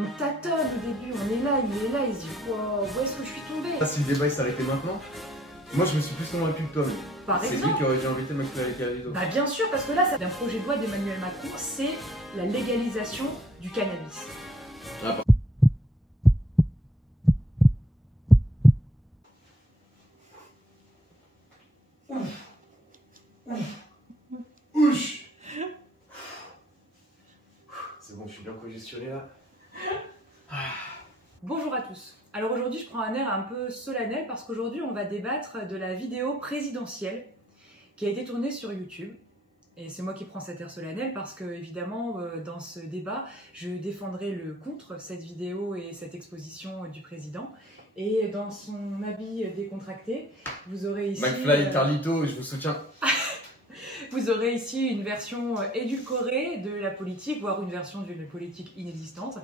On tâtonne au début, on est là, il est là, il se dit wow, où est-ce que je suis tombée? Si le débat il s'arrêtait maintenant, moi je me suis plus convaincu que toi. C'est lui qui aurait dû inviter McFly et Carlito. Bah bien sûr, parce que là, c'est un projet de loi d'Emmanuel Macron, c'est la légalisation du cannabis. Ah, pardon. Ouch. C'est bon, je suis bien congestionné là. Bonjour à tous. Alors aujourd'hui, je prends un air un peu solennel parce qu'aujourd'hui, on va débattre de la vidéo présidentielle qui a été tournée sur YouTube. Et c'est moi qui prends cet air solennel parce que, évidemment, dans ce débat, je défendrai le contre cette vidéo et cette exposition du président. Et dans son habit décontracté, vous aurez ici... McFly et Carlito, je vous soutiens. Vous aurez ici une version édulcorée de la politique, voire une version d'une politique inexistante,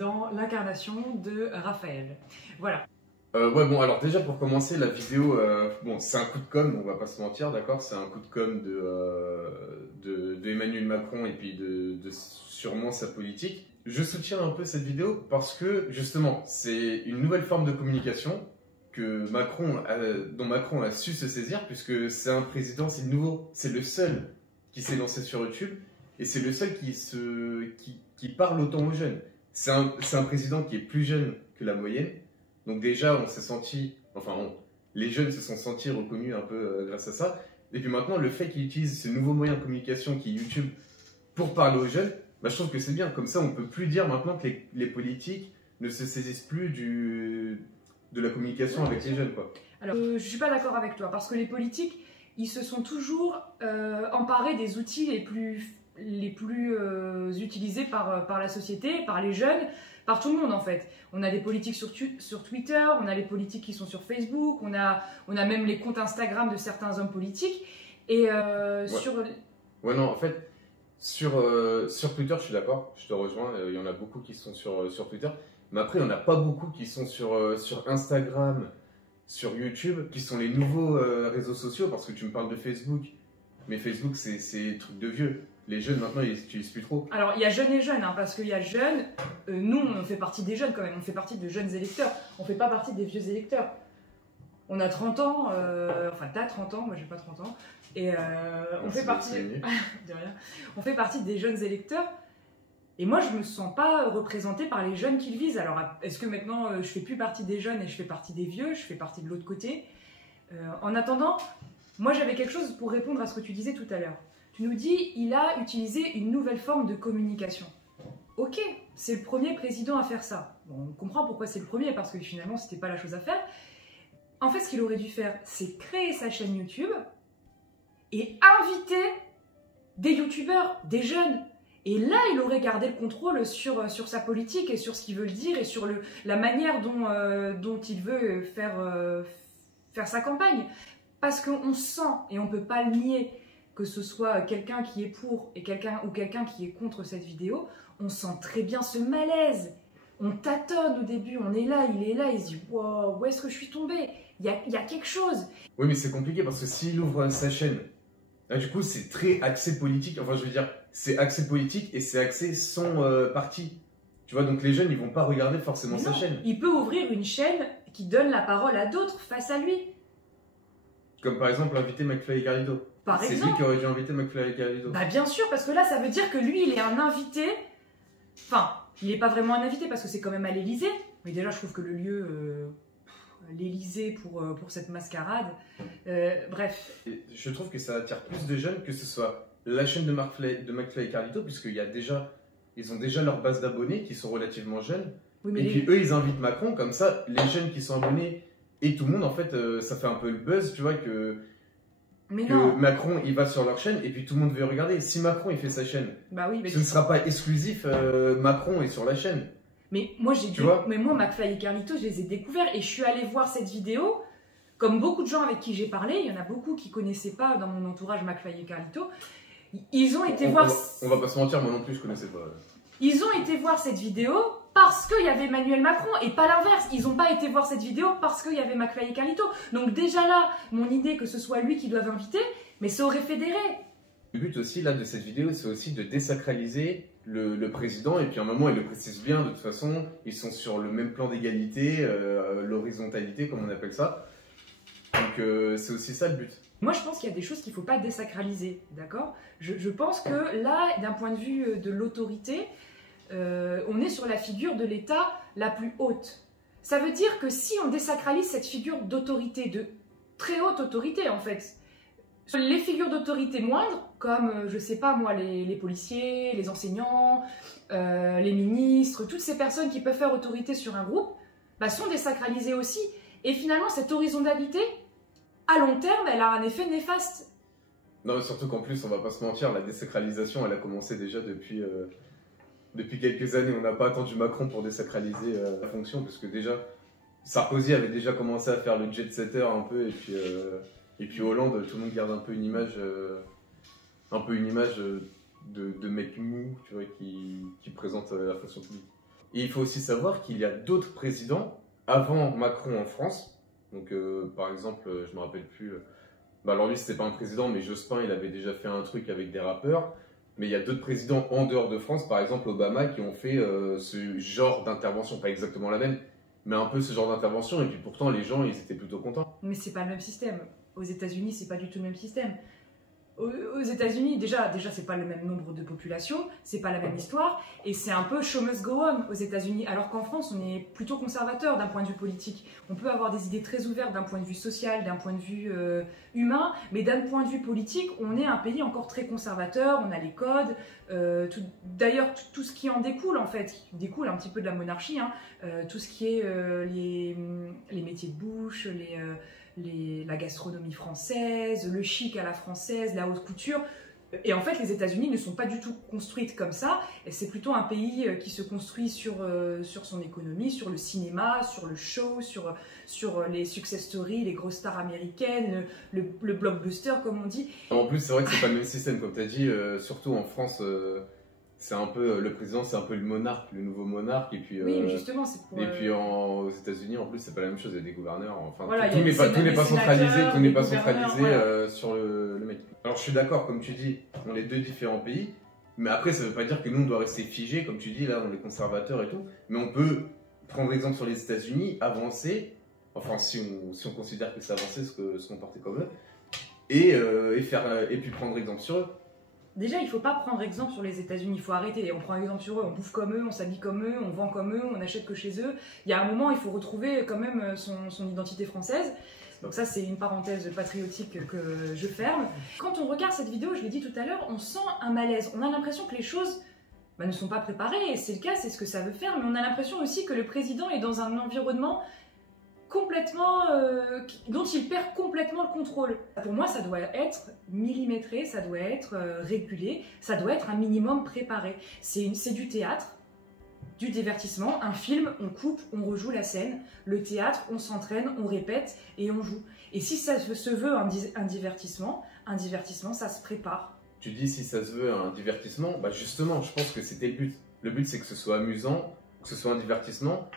dans l'incarnation de Raphaël. Voilà. Ouais, bon, alors déjà pour commencer, la vidéo, bon, c'est un coup de com', on va pas se mentir, d'accord? C'est un coup de com' de Emmanuel Macron et puis de sûrement sa politique. Je soutiens un peu cette vidéo parce que, justement, c'est une nouvelle forme de communication dont Macron a su se saisir, puisque c'est un président, c'est nouveau, c'est le seul qui s'est lancé sur YouTube, et c'est le seul qui parle autant aux jeunes. C'est un président qui est plus jeune que la moyenne, donc déjà on s'est senti, les jeunes se sont sentis reconnus un peu grâce à ça, et puis maintenant le fait qu'il utilise ce nouveau moyen de communication qui est YouTube pour parler aux jeunes, bah, je trouve que c'est bien, comme ça on peut plus dire maintenant que les politiques ne se saisissent plus de la communication avec les jeunes, quoi. Alors, je suis pas d'accord avec toi, parce que les politiques, ils se sont toujours emparés des outils les plus utilisés par la société, par les jeunes, par tout le monde en fait. On a des politiques sur Twitter, on a les politiques qui sont sur Facebook, on a même les comptes Instagram de certains hommes politiques. Et sur... Ouais, non, en fait, sur Twitter, je suis d'accord, je te rejoins, il y en a beaucoup qui sont sur Twitter. Mais après, il n'y en a pas beaucoup qui sont sur Instagram, sur YouTube, qui sont les nouveaux réseaux sociaux, parce que tu me parles de Facebook. Mais Facebook, c'est truc de vieux. Les jeunes, maintenant, ils n'utilisent plus trop. Alors, il y a jeunes et jeunes, hein, parce qu'il y a jeunes, nous, on fait partie des jeunes quand même, on fait partie de jeunes électeurs, on ne fait pas partie des vieux électeurs. On a 30 ans, enfin, t'as 30 ans, moi j'ai pas 30 ans, et on fait partie... de rien. On fait partie des jeunes électeurs. Et moi, je me sens pas représentée par les jeunes qu'ils visent. Alors, est-ce que maintenant, je fais plus partie des jeunes et je fais partie des vieux, je fais partie de l'autre côté? En attendant, moi, j'avais quelque chose pour répondre à ce que tu disais tout à l'heure. Tu nous dis, il a utilisé une nouvelle forme de communication. Ok, c'est le premier président à faire ça. Bon, on comprend pourquoi c'est le premier, parce que finalement, c'était pas la chose à faire. En fait, ce qu'il aurait dû faire, c'est créer sa chaîne YouTube et inviter des youtubeurs, des jeunes. Et là, il aurait gardé le contrôle sur sa politique et sur ce qu'il veut dire et sur la manière dont il veut faire sa campagne. Parce qu'on sent, et on ne peut pas le nier, que ce soit quelqu'un qui est pour et quelqu'un qui est contre cette vidéo, on sent très bien ce malaise. On tâtonne au début, on est là, il se dit wow, où est-ce que je suis tombée? Il y a quelque chose. Oui, mais c'est compliqué parce que s'il ouvre sa chaîne, là, du coup, c'est très axé politique. Enfin, je veux dire, c'est axé politique et c'est axé son parti. Tu vois, donc les jeunes, ils vont pas regarder forcément sa chaîne. Il peut ouvrir une chaîne qui donne la parole à d'autres face à lui. Comme par exemple inviter McFly et Carlito. C'est lui qui aurait dû inviter McFly et Carlito. Bah bien sûr, parce que là, ça veut dire que lui, il est un invité. Enfin, il n'est pas vraiment un invité parce que c'est quand même à l'Élysée. Mais déjà, je trouve que le lieu... l'Élysée pour cette mascarade. Bref. Je trouve que ça attire plus de jeunes que ce soit la chaîne de McFly et Carlito, puisqu'ils ont déjà leur base d'abonnés qui sont relativement jeunes. Oui, mais puis eux, ils invitent Macron, comme ça, les jeunes qui sont abonnés et tout le monde, en fait, ça fait un peu le buzz, tu vois, que Macron, il va sur leur chaîne et puis tout le monde veut regarder. Si Macron, il fait sa chaîne, bah oui, mais ce ne sera pas exclusif, Macron est sur la chaîne. Mais moi, McFly et Carlito, je les ai découverts et je suis allée voir cette vidéo. Comme beaucoup de gens avec qui j'ai parlé, il y en a beaucoup qui ne connaissaient pas dans mon entourage McFly et Carlito. Ils ont été voir... On va pas se mentir, moi non plus, je connaissais pas. Ils ont été voir cette vidéo parce qu'il y avait Emmanuel Macron et pas l'inverse. Ils n'ont pas été voir cette vidéo parce qu'il y avait McFly et Carlito. Donc déjà là, mon idée que ce soit lui qui doive inviter, mais ça aurait fédéré. Le but aussi là de cette vidéo, c'est aussi de désacraliser le président, et puis à un moment, il le précise bien, de toute façon, ils sont sur le même plan d'égalité, l'horizontalité, comme on appelle ça. Donc c'est aussi ça le but. Moi, je pense qu'il y a des choses qu'il ne faut pas désacraliser, d'accord ? Je pense que là, d'un point de vue de l'autorité, on est sur la figure de l'État la plus haute. Ça veut dire que si on désacralise cette figure d'autorité, de très haute autorité en fait, les figures d'autorité moindres, comme, je sais pas moi, les policiers, les enseignants, les ministres, toutes ces personnes qui peuvent faire autorité sur un groupe, bah, sont désacralisées aussi. Et finalement, cette horizontalité, à long terme, elle a un effet néfaste. Non, surtout qu'en plus, on va pas se mentir, la désacralisation, elle a commencé déjà depuis quelques années. On n'a pas attendu Macron pour désacraliser la fonction, parce que déjà, Sarkozy avait déjà commencé à faire le jet-setter un peu, et puis Hollande, tout le monde garde un peu une image, de mec mou, tu vois, qui présente la fonction publique. Et il faut aussi savoir qu'il y a d'autres présidents avant Macron en France. Donc, par exemple, je me rappelle plus. Alors lui, c'était pas un président, mais Jospin, il avait déjà fait un truc avec des rappeurs. Mais il y a d'autres présidents en dehors de France, par exemple Obama, qui ont fait ce genre d'intervention, pas exactement la même, mais un peu ce genre d'intervention. Et puis pourtant, les gens, ils étaient plutôt contents. Mais c'est pas le même système. Aux États-Unis, c'est pas du tout le même système. Aux États-Unis, déjà c'est pas le même nombre de population, c'est pas la même histoire, et c'est un peu show must go on aux États-Unis, alors qu'en France, on est plutôt conservateur d'un point de vue politique. On peut avoir des idées très ouvertes d'un point de vue social, d'un point de vue humain, mais d'un point de vue politique, on est un pays encore très conservateur, on a les codes, d'ailleurs tout ce qui en découle en fait, qui découle un petit peu de la monarchie, hein, tout ce qui est les métiers de bouche, la gastronomie française, le chic à la française, la haute couture. Et en fait, les États-Unis ne sont pas du tout construites comme ça. C'est plutôt un pays qui se construit sur son économie, sur le cinéma, sur le show, sur les success stories, les grosses stars américaines, le blockbuster, comme on dit. En plus, c'est vrai que c'est pas le même système, comme tu as dit, surtout en France. C'est un peu le président, c'est un peu le monarque, le nouveau monarque, et puis oui, mais justement, c'est pour. Et puis aux États-Unis, en plus, c'est pas la même chose. Il y a des gouverneurs. Enfin, voilà, tout n'est pas centralisé, voilà. sur le mec. Alors, je suis d'accord, comme tu dis, on est deux différents pays, mais après, ça veut pas dire que nous on doit rester figé, comme tu dis là, on est conservateurs et tout. Mais on peut prendre exemple sur les États-Unis, avancer. Enfin, si on considère que c'est avancer, se comporter comme eux, et puis prendre exemple sur eux. Déjà, il ne faut pas prendre exemple sur les États-Unis, il faut arrêter. On prend exemple sur eux, on bouffe comme eux, on s'habille comme eux, on vend comme eux, on n'achète que chez eux. Il y a un moment, il faut retrouver quand même son identité française. Donc ça, c'est une parenthèse patriotique que je ferme. Quand on regarde cette vidéo, je l'ai dit tout à l'heure, on sent un malaise. On a l'impression que les choses ne sont pas préparées, et c'est le cas, c'est ce que ça veut faire, mais on a l'impression aussi que le président est dans un environnement complètement dont il perd complètement le contrôle. Pour moi, ça doit être millimétré, ça doit être régulé, ça doit être un minimum préparé. C'est du théâtre, du divertissement, un film, on coupe, on rejoue la scène. Le théâtre, on s'entraîne, on répète et on joue. Et si ça se veut un divertissement, ça se prépare. Tu dis si ça se veut un divertissement, bah justement, je pense que c'était le but. Le but, c'est que ce soit amusant, que ce soit un divertissement.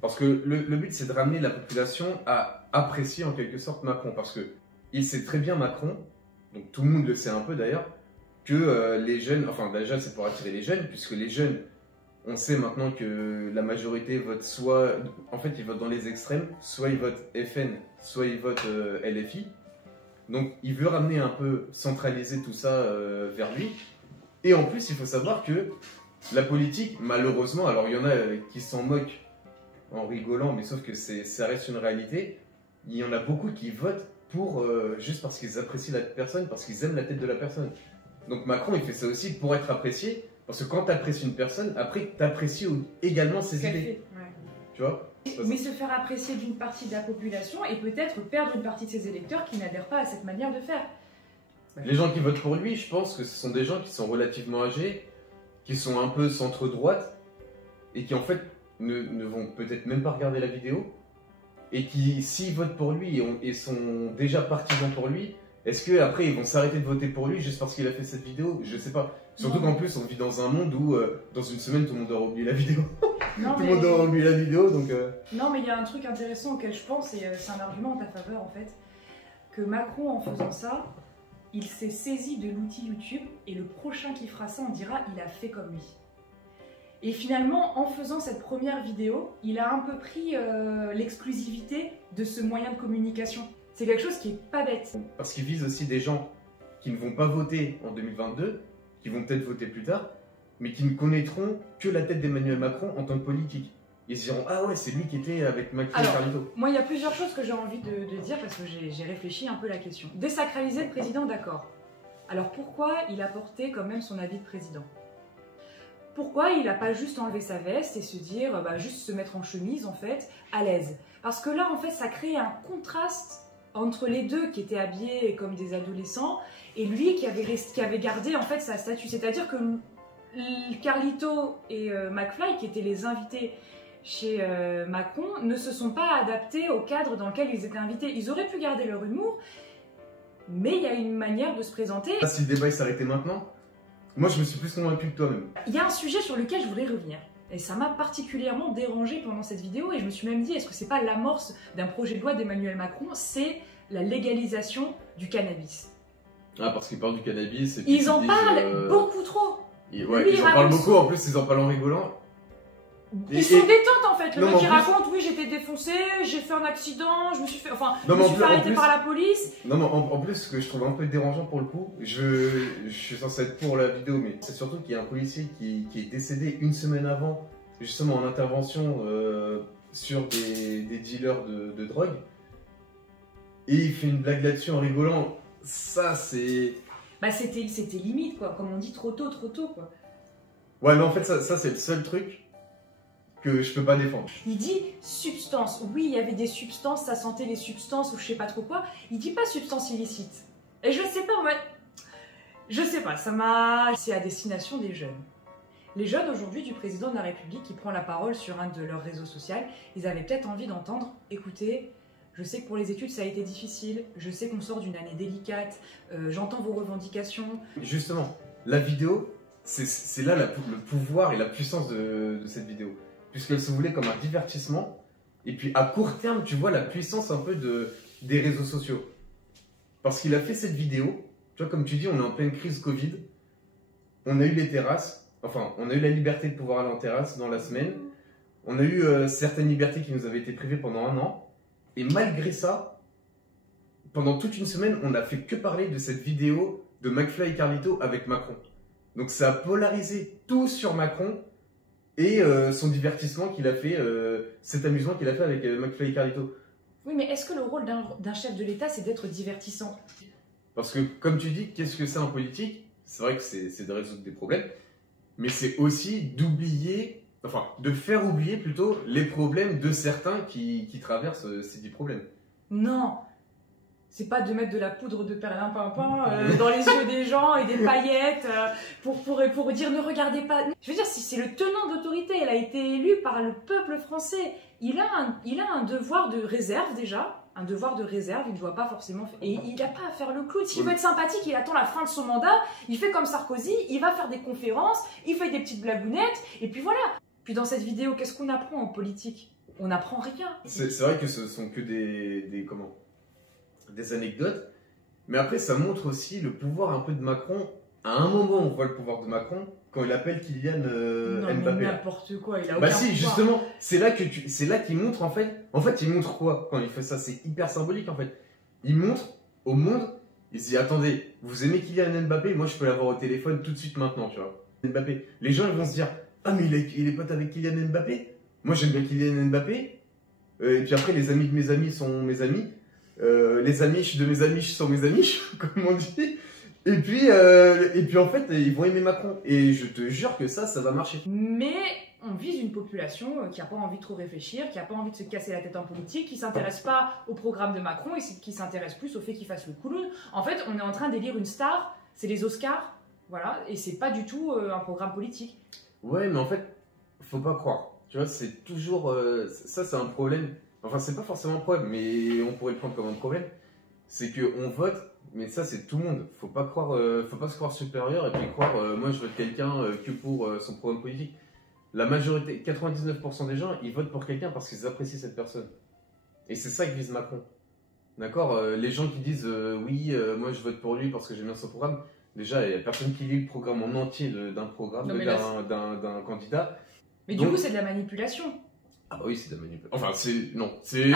Parce que le but, c'est de ramener la population à apprécier en quelque sorte Macron. Parce que il sait très bien, Macron, donc tout le monde le sait un peu d'ailleurs, que les jeunes, enfin déjà c'est pour attirer les jeunes, puisque les jeunes, on sait maintenant que la majorité vote soit, en fait ils votent dans les extrêmes, soit ils votent FN, soit ils votent LFI. Donc il veut ramener un peu, centraliser tout ça vers lui. Et en plus, il faut savoir que la politique, malheureusement, alors il y en a qui s'en moquent, en rigolant, mais sauf que ça reste une réalité. Il y en a beaucoup qui votent pour juste parce qu'ils apprécient la personne, parce qu'ils aiment la tête de la personne. Donc Macron, il fait ça aussi pour être apprécié, parce que quand tu apprécies une personne, après tu apprécies également ses idées. Ouais. Tu vois ? Mais se faire apprécier d'une partie de la population et peut-être perdre une partie de ses électeurs qui n'adhèrent pas à cette manière de faire. Les gens qui votent pour lui, je pense que ce sont des gens qui sont relativement âgés, qui sont un peu centre-droite, et qui en fait ne vont peut-être même pas regarder la vidéo, et qui, s'ils votent pour lui et sont déjà partisans pour lui, est-ce qu'après ils vont s'arrêter de voter pour lui juste parce qu'il a fait cette vidéo? Je sais pas. Surtout qu'en plus on vit dans un monde où dans une semaine tout le monde aura oublié la vidéo. Non, tout le monde aura oublié la vidéo donc... Non mais il y a un truc intéressant auquel je pense, et c'est un argument en ta faveur en fait, que Macron en faisant ça il s'est saisi de l'outil YouTube et le prochain qui fera ça, on dira il a fait comme lui. Et finalement, en faisant cette première vidéo, il a un peu pris l'exclusivité de ce moyen de communication. C'est quelque chose qui est pas bête. Parce qu'il vise aussi des gens qui ne vont pas voter en 2022, qui vont peut-être voter plus tard, mais qui ne connaîtront que la tête d'Emmanuel Macron en tant que politique. Ils se diront, ah ouais, c'est lui qui était avec McFly et Carlito. Moi, il y a plusieurs choses que j'ai envie de dire parce que j'ai réfléchi un peu à la question. Désacraliser le président, d'accord. Alors pourquoi il a porté quand même son habit de président? Pourquoi il n'a pas juste enlevé sa veste et se dire, juste se mettre en chemise en fait, à l'aise? Parce que là, en fait, ça crée un contraste entre les deux qui étaient habillés comme des adolescents et lui qui avait gardé en fait sa statue. C'est-à-dire que Carlito et McFly, qui étaient les invités chez Macron, ne se sont pas adaptés au cadre dans lequel ils étaient invités. Ils auraient pu garder leur humour, mais il y a une manière de se présenter. Si le débat s'arrêtait maintenant, moi je me suis plus convaincu que toi-même. Il y a un sujet sur lequel je voudrais revenir. Et ça m'a particulièrement dérangé pendant cette vidéo et je me suis même dit, est-ce que c'est pas l'amorce d'un projet de loi d'Emmanuel Macron? C'est la légalisation du cannabis. Ah, parce qu'ils parlent du cannabis et ils en parlent beaucoup trop. Ouais, ils en parlent beaucoup, en plus ils en parlent en rigolant. Ils sont détentes en fait. Le mec qui raconte, oui, j'étais défoncé, j'ai fait un accident, je me suis fait arrêter par la police. Non, mais en plus, ce que je trouve un peu dérangeant pour le coup, je suis censé être pour la vidéo, mais c'est surtout qu'il y a un policier qui est décédé une semaine avant, justement en intervention sur des dealers de drogue. Et il fait une blague là-dessus en rigolant. Ça, c'est. C'était limite, quoi. Comme on dit, trop tôt, quoi. Ouais, mais en fait, ça c'est le seul truc que je peux pas défendre. Il dit substance. Oui, il y avait des substances, ça sentait les substances ou je sais pas trop quoi. Il dit pas substance illicite. Et je sais pas, je sais pas, c'est à destination des jeunes. Les jeunes aujourd'hui du président de la République qui prend la parole sur un de leurs réseaux sociaux, ils avaient peut-être envie d'entendre, écoutez, je sais que pour les études ça a été difficile, je sais qu'on sort d'une année délicate, j'entends vos revendications. Justement, la vidéo, c'est là le pouvoir et la puissance de cette vidéo. Puisqu'elle se voulait comme un divertissement. Et puis à court terme, tu vois la puissance un peu des réseaux sociaux. Parce qu'il a fait cette vidéo, tu vois, comme tu dis, on est en pleine crise Covid. On a eu les terrasses, enfin, on a eu la liberté de pouvoir aller en terrasse dans la semaine. On a eu certaines libertés qui nous avaient été privées pendant 1 an. Et malgré ça, pendant toute une semaine, on n'a fait que parler de cette vidéo de McFly et Carlito avec Macron. Donc ça a polarisé tout sur Macron. Et son divertissement qu'il a fait, cet amusement qu'il a fait avec McFly et Carlito. Oui, mais est-ce que le rôle d'un chef de l'État, c'est d'être divertissant? Parce que, comme tu dis, qu'est-ce que c'est en politique? C'est vrai que c'est de résoudre des problèmes, mais c'est aussi d'oublier, enfin, de faire oublier plutôt les problèmes de certains qui traversent ces 10 problèmes. Non, c'est pas de mettre de la poudre de perlimpinpin dans les yeux des gens et des paillettes pour dire ne regardez pas. Je veux dire, si c'est le tenant d'autorité, il a été élu par le peuple français. Il a un devoir de réserve déjà, un devoir de réserve, il ne doit pas forcément... Et il n'a pas à faire le clown. S'il veut être sympathique, il attend la fin de son mandat, il fait comme Sarkozy, il va faire des conférences, il fait des petites blagounettes, et puis voilà. Puis dans cette vidéo, qu'est-ce qu'on apprend en politique? On n'apprend rien. C'est vrai que ce sont que des anecdotes, mais après ça montre aussi le pouvoir un peu de Macron. À un moment on voit le pouvoir de Macron quand il appelle Kylian Mbappé. N'importe quoi, il a aucun si, pouvoir. justement, c'est là qu'il montre en fait il montre quoi quand il fait ça? C'est hyper symbolique en fait. Il montre au monde, il se dit attendez, vous aimez Kylian Mbappé, moi je peux l'avoir au téléphone tout de suite maintenant, tu vois. Mbappé, les gens ils vont se dire ah mais il est pote avec Kylian Mbappé, moi j'aime bien Kylian Mbappé, et puis après les amis de mes amis sont mes amis. Les amis de mes amis sont mes amis, comme on dit. Et puis en fait, ils vont aimer Macron. Et je te jure que ça va marcher. Mais on vise une population qui n'a pas envie de trop réfléchir, qui n'a pas envie de se casser la tête en politique, qui ne s'intéresse pas au programme de Macron et qui s'intéresse plus au fait qu'il fasse le clown. En fait, on est en train d'élire une star, c'est les Oscars, voilà, et c'est pas du tout un programme politique. Ouais, mais en fait, faut pas croire. Tu vois, c'est toujours... ça, c'est un problème. Enfin, c'est pas forcément un problème, mais on pourrait le prendre comme un problème. C'est qu'on vote, mais ça, c'est tout le monde. Faut pas se croire supérieur et puis croire, moi, je vote quelqu'un que pour son programme politique. La majorité, 99% des gens, ils votent pour quelqu'un parce qu'ils apprécient cette personne. Et c'est ça que vise Macron. D'accord, les gens qui disent oui, moi je vote pour lui parce que j'aime bien son programme. Déjà, il n'y a personne qui lit le programme en entier d'un programme, Non, mais là, d'un candidat. Mais Donc- du coup, c'est de la manipulation. Ah bah oui, c'est de la manipulation. Enfin, c'est. Non, c'est.